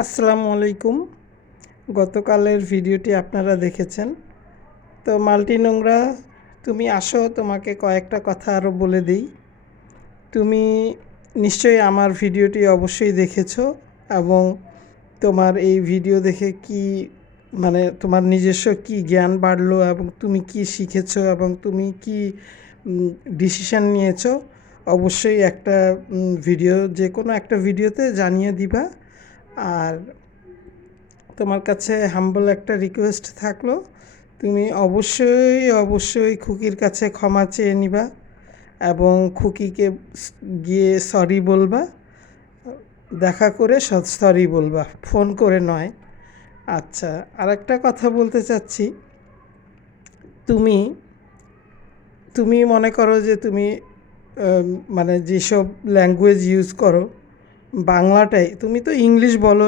আসসালামু আলাইকুম। গতকালের ভিডিওটি আপনারা দেখেছেন। তো মাল্টি নোংরা, তুমি আসো, তোমাকে কয়েকটা কথা আরও বলে দিই। তুমি নিশ্চয়ই আমার ভিডিওটি অবশ্যই দেখেছো এবং তোমার এই ভিডিও দেখে কি মানে তোমার নিজস্ব কি জ্ঞান বাড়লো এবং তুমি কি শিখেছো এবং তুমি কি ডিসিশান নিয়েছো অবশ্যই একটা ভিডিও, যে কোনো একটা ভিডিওতে জানিয়ে দিবা। আর তোমার কাছে হাম্বল একটা রিকোয়েস্ট থাকলো, তুমি অবশ্যই খুকির কাছে ক্ষমা চেয়ে নিবা এবং খুকিকে গিয়ে সরি বলবা, দেখা করে সরি বলবা, ফোন করে নয়। আচ্ছা, আরেকটা কথা বলতে চাচ্ছি, তুমি তুমি মনে করো যে তুমি মানে যেসব ল্যাঙ্গুয়েজ ইউজ করো বাংলাটাই, তুমি তো ইংলিশ বলো।